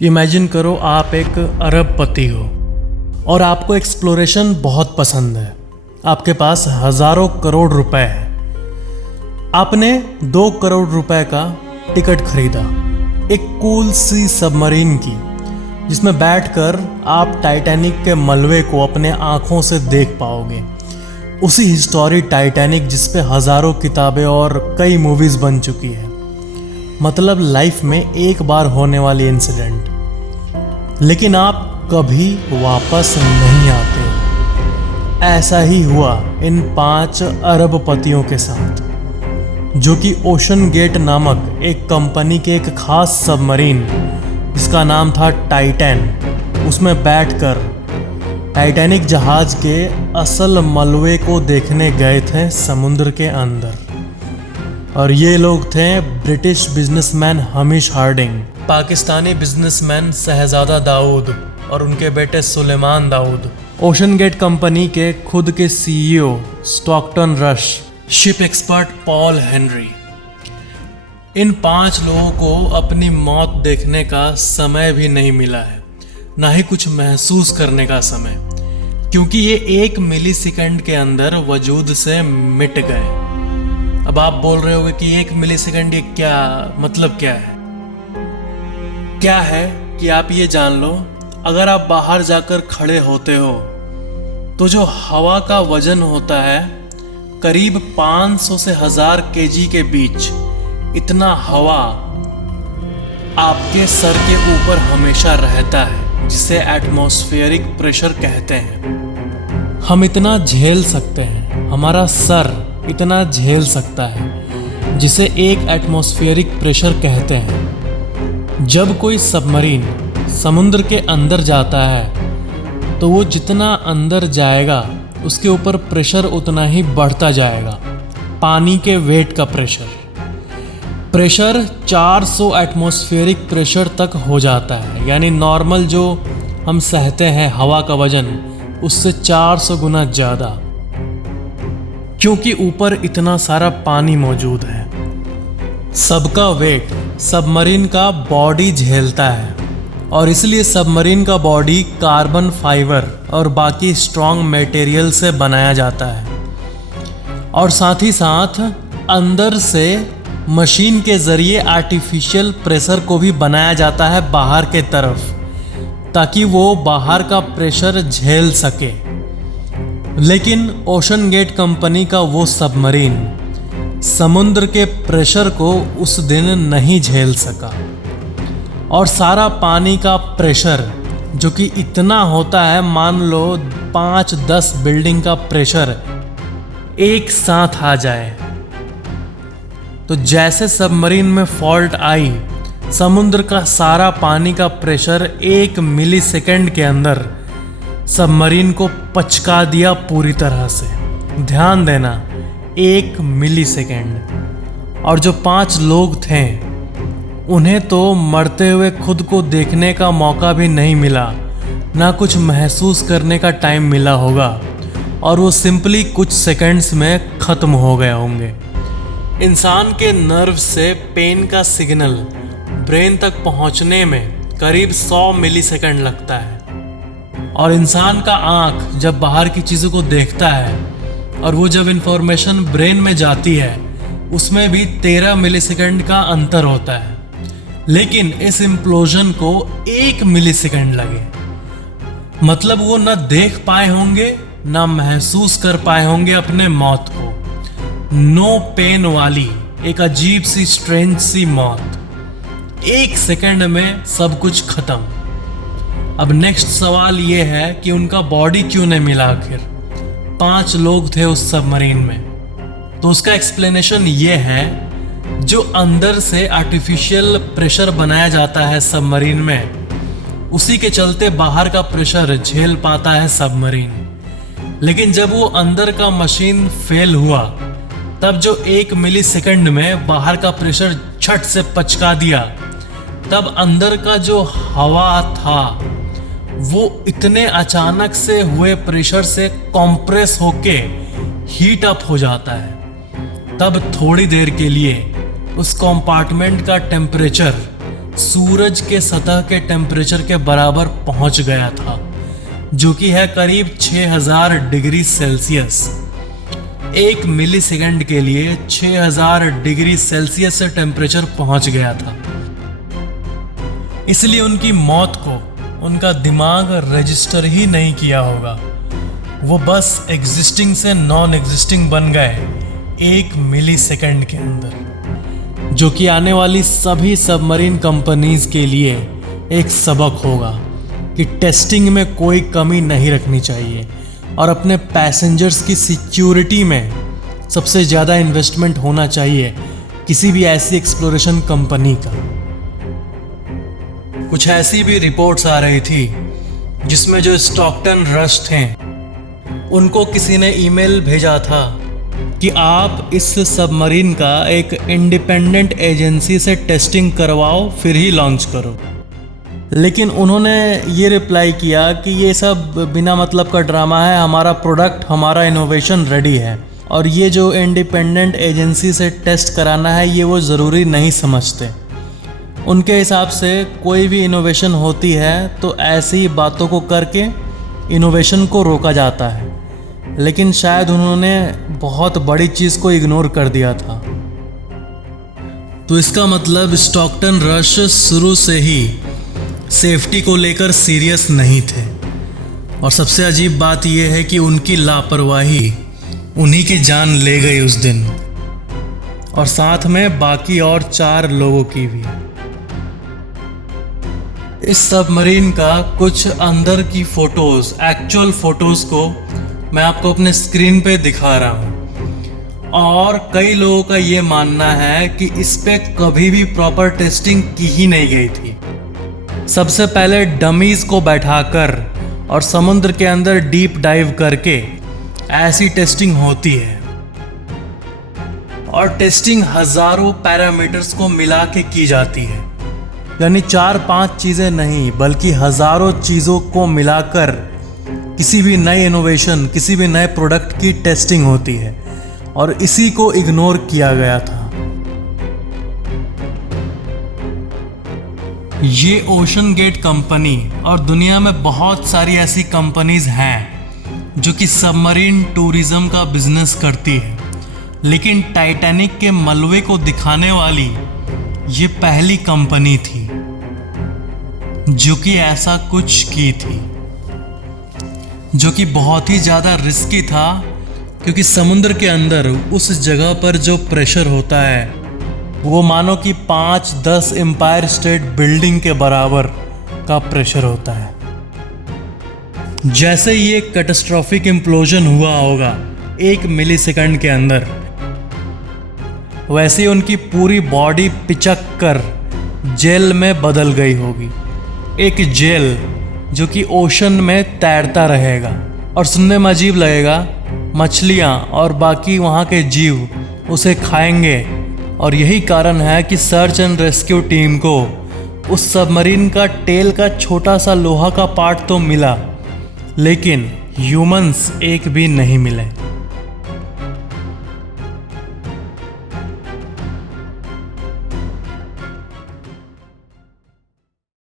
Imagine करो आप एक अरबपति हो और आपको एक्सप्लोरेशन बहुत पसंद है। आपके पास हजारों करोड़ रुपए है। आपने 2 करोड़ रुपए का टिकट खरीदा एक कूल सी सबमरीन की, जिसमें बैठकर आप टाइटैनिक के मलबे को अपने आंखों से देख पाओगे। उसी हिस्टोरी टाइटैनिक जिस पे हजारों किताबें और कई मूवीज बन चुकी है। मतलब लाइफ में एक बार होने वाली इंसिडेंट, लेकिन आप कभी वापस नहीं आते। ऐसा ही हुआ इन 5 अरबपतियों के साथ, जो कि ओशन गेट नामक एक कंपनी के एक खास सबमरीन जिसका नाम था टाइटैन, उसमें बैठकर टाइटैनिक जहाज के असल मलबे को देखने गए थे समुद्र के अंदर। और ये लोग थे British businessman Hamish Harding, Pakistani businessman Shahzada Dawood और उनके बेटे Suleman Dawood, OceanGate company के खुद के CEO Stockton Rush, ship expert Paul Henry. इन 5 लोगों को अपनी मौत देखने का समय भी नहीं मिला है, ना ही कुछ महसूस करने का समय, क्योंकि ये 1 मिली सेकंड के अंदर वजूद से मिट गए। अब आप बोल रहे होगे कि 1 मिली सेकंड ये क्या मतलब क्या है? क्या है कि आप ये जान लो, अगर आप बाहर जाकर खड़े होते हो तो जो हवा का वजन होता है करीब 500 से 1000 केजी के बीच, इतना हवा आपके सर के ऊपर हमेशा रहता है, जिसे एटमॉस्फेरिक प्रेशर कहते हैं। हम इतना झेल सकते हैं, हमारा सर इतना झेल सकता है, जिसे एक एटमॉस्फेरिक प्रेशर कहते हैं। जब कोई सबमरीन समुद्र के अंदर जाता है तो वो जितना अंदर जाएगा उसके ऊपर प्रेशर उतना ही बढ़ता जाएगा। पानी के वेट का प्रेशर 400 एटमॉस्फेरिक प्रेशर तक हो जाता है, यानी नॉर्मल जो हम सहते हैं हवा का वजन, उससे 400 गुना ज़्यादा, क्योंकि ऊपर इतना सारा पानी मौजूद है। सबका वेट सबमरीन का बॉडी झेलता है, और इसलिए सबमरीन का बॉडी कार्बन फाइबर और बाकी स्ट्रॉन्ग मटेरियल से बनाया जाता है। और साथ ही साथ अंदर से मशीन के ज़रिए आर्टिफिशियल प्रेशर को भी बनाया जाता है बाहर के तरफ, ताकि वो बाहर का प्रेशर झेल सके। लेकिन ओशन गेट कंपनी का वो सबमरीन समुद्र के प्रेशर को उस दिन नहीं झेल सका, और सारा पानी का प्रेशर, जो कि इतना होता है, मान लो 5-10 बिल्डिंग का प्रेशर एक साथ आ जाए, तो जैसे सबमरीन में फॉल्ट आई, समुद्र का सारा पानी का प्रेशर 1 मिली सेकंड के अंदर सबमरीन को पचका दिया पूरी तरह से। ध्यान देना, 1 मिली सेकंड। और जो 5 लोग थे उन्हें तो मरते हुए खुद को देखने का मौका भी नहीं मिला, ना कुछ महसूस करने का टाइम मिला होगा, और वो सिंपली कुछ सेकंड्स में ख़त्म हो गए होंगे। इंसान के नर्व से पेन का सिग्नल ब्रेन तक पहुंचने में करीब 100 मिली सेकंड लगता है, और इंसान का आँख जब बाहर की चीज़ों को देखता है और वो जब इंफॉर्मेशन ब्रेन में जाती है, उसमें भी 13 मिली सेकंड का अंतर होता है। लेकिन इस इम्प्लोजन को 1 मिली सेकंड लगे। मतलब वो ना देख पाए होंगे, ना महसूस कर पाए होंगे अपने मौत को। नो पेन वाली एक अजीब सी स्ट्रेंज सी मौत। 1 सेकंड में सब कुछ खत्म। अब नेक्स्ट सवाल ये है कि उनका बॉडी क्यों नहीं मिला आखिर? 5 लोग थे उस सबमरीन में, तो उसका एक्सप्लेनेशन ये है, जो अंदर से आर्टिफिशियल प्रेशर बनाया जाता है सबमरीन में, उसी के चलते बाहर का प्रेशर झेल पाता है सबमरीन। लेकिन जब वो अंदर का मशीन फेल हुआ, तब जो 1 मिली सेकंड में बाहर का प्रेशर झट से पचका दिया, तब अंदर का जो हवा था वो इतने अचानक से हुए प्रेशर से कॉम्प्रेस होके हीट अप हो जाता है। तब थोड़ी देर के लिए उस कंपार्टमेंट का टेम्परेचर सूरज के सतह के टेम्परेचर के बराबर पहुंच गया था, जो कि है करीब 6000 डिग्री सेल्सियस। 1 मिली सेकंड के लिए 6000 डिग्री सेल्सियस से टेम्परेचर पहुंच गया था। इसलिए उनकी मौत को उनका दिमाग रजिस्टर ही नहीं किया होगा। वो बस एग्जिस्टिंग से नॉन एग्जिस्टिंग बन गए 1 मिली सेकंड के अंदर, जो कि आने वाली सभी सबमरीन कंपनीज के लिए एक सबक होगा कि टेस्टिंग में कोई कमी नहीं रखनी चाहिए और अपने पैसेंजर्स की सिक्योरिटी में सबसे ज़्यादा इन्वेस्टमेंट होना चाहिए किसी भी ऐसी एक्सप्लोरेशन कंपनी का। कुछ ऐसी भी रिपोर्ट्स आ रही थी जिसमें जो स्टॉकटन रश थे उनको किसी ने ईमेल भेजा था कि आप इस सबमरीन का एक इंडिपेंडेंट एजेंसी से टेस्टिंग करवाओ फिर ही लॉन्च करो। लेकिन उन्होंने ये रिप्लाई किया कि ये सब बिना मतलब का ड्रामा है, हमारा प्रोडक्ट, हमारा इनोवेशन रेडी है और ये जो इंडिपेंडेंट एजेंसी से टेस्ट कराना है ये वो ज़रूरी नहीं समझते। उनके हिसाब से कोई भी इनोवेशन होती है तो ऐसी बातों को करके इनोवेशन को रोका जाता है, लेकिन शायद उन्होंने बहुत बड़ी चीज़ को इग्नोर कर दिया था। तो इसका मतलब स्टॉकटन रश शुरू से ही सेफ्टी को लेकर सीरियस नहीं थे और सबसे अजीब बात यह है कि उनकी लापरवाही उन्हीं की जान ले गई उस दिन और साथ में बाकी और 4 लोगों की भी। इस सबमरीन का कुछ अंदर की फोटोज, एक्चुअल फोटोज को मैं आपको अपने स्क्रीन पे दिखा रहा हूँ और कई लोगों का ये मानना है कि इस पे कभी भी प्रॉपर टेस्टिंग की ही नहीं गई थी। सबसे पहले डमीज को बैठाकर और समुद्र के अंदर डीप डाइव करके ऐसी टेस्टिंग होती है और टेस्टिंग हजारों पैरामीटर्स को मिला के की जाती है, यानी 4-5 चीज़ें नहीं बल्कि हजारों चीज़ों को मिलाकर किसी भी नए इनोवेशन, किसी भी नए प्रोडक्ट की टेस्टिंग होती है और इसी को इग्नोर किया गया था। ये ओशन गेट कंपनी और दुनिया में बहुत सारी ऐसी कंपनीज हैं जो कि सबमरीन टूरिज्म का बिजनेस करती है, लेकिन टाइटैनिक के मलबे को दिखाने वाली ये पहली कंपनी थी जो कि ऐसा कुछ की थी, जो कि बहुत ही ज़्यादा रिस्की था क्योंकि समुद्र के अंदर उस जगह पर जो प्रेशर होता है वो मानो कि 5-10 एम्पायर स्टेट बिल्डिंग के बराबर का प्रेशर होता है। जैसे ही एक कैटास्ट्रॉफिक इम्प्लोजन हुआ होगा 1 मिली सेकंड के अंदर, वैसे ही उनकी पूरी बॉडी पिचक कर जेल में बदल गई होगी। एक जेल जो कि ओशन में तैरता रहेगा और सुनने में अजीब लगेगा, मछलियाँ और बाकी वहाँ के जीव उसे खाएंगे और यही कारण है कि सर्च एंड रेस्क्यू टीम को उस सबमरीन का टेल का छोटा सा लोहा का पार्ट तो मिला, लेकिन ह्यूमंस एक भी नहीं मिले।